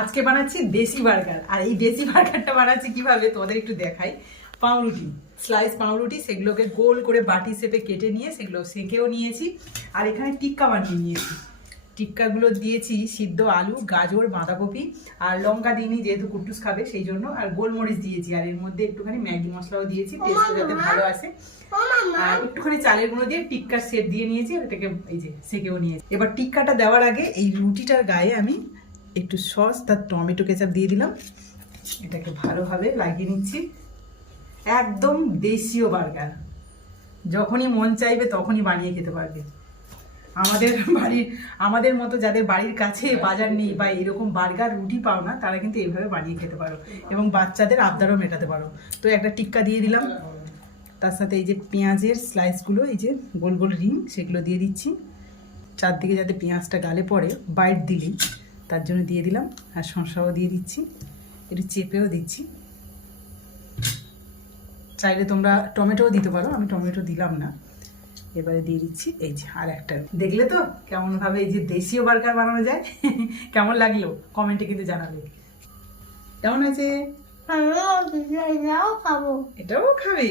আজকে বানাচ্ছি দেশি বার্গার। আর এই দেশি বার্গারটা বানাচ্ছি কিভাবে তোমাদের একটু দেখাই। পাউরুটি, স্লাইস পাউরুটি, সেগুলোকে গোল করে বাটি শেপে কেটে নিয়ে সেগুলো সেকেও নিয়েছি। আর এখানে টিক্কা বানিয়ে নিয়েছি। টিক্কাগুলো দিয়েছি সিদ্ধ আলু, গাজর, বাঁধাকপি আর লঙ্কা দিইনি যেহেতু কুট্টুস খাবে সেই জন্য। আর গোলমরিচ দিয়েছি, আর এর মধ্যে একটুখানি ম্যাগি মশলাও দিয়েছি টেস্টটা যাতে ভালো আসে। আর একটুখানি চালের গুঁড়ো দিয়ে টিক্কার সেট দিয়ে নিয়েছি, আর এটাকে এই যে সেকেও নিয়েছি। এবার টিক্কাটা দেওয়ার আগে এই রুটিটার গায়ে আমি একটু সস তার টমেটো কেচাপ দিয়ে দিলাম। এটাকে ভালোভাবে লাগিয়ে নিচ্ছি। একদম দেশীয় বার্গার, যখনই মন চাইবে তখনই বানিয়ে খেতে পারবে। আমাদের মতো যাদের বাড়ির কাছে বাজার নেই বা এরকম বার্গার রুটি পাও না, তারা কিন্তু এইভাবে বানিয়ে খেতে পারো এবং বাচ্চাদের আবদারও মেটাতে পারো। তো একটা টিক্কা দিয়ে দিলাম, তার সাথে এই যে পেঁয়াজের স্লাইসগুলো, এই যে গোল গোল রিং, সেগুলো দিয়ে দিচ্ছি। চারদিকে যাতে পেঁয়াজটা গালে পড়ে বাইট দিলেই, তার জন্য দিয়ে দিলাম। আর শসাও দিয়ে দিচ্ছি, একটু চেপেও দিচ্ছি। চাইলে তোমরা টমেটোও দিতে পারো, আমি টমেটো দিলাম না। এবারে দিয়ে দিচ্ছি এই যে আর একটা। দেখলে তো কেমনভাবে এই যে দেশীয় বার্গার বানানো যায়। কেমন লাগলো কমেন্টে কিন্তু জানাবে। কেমন আছে? এটাও খাবো। এটাও খাবে?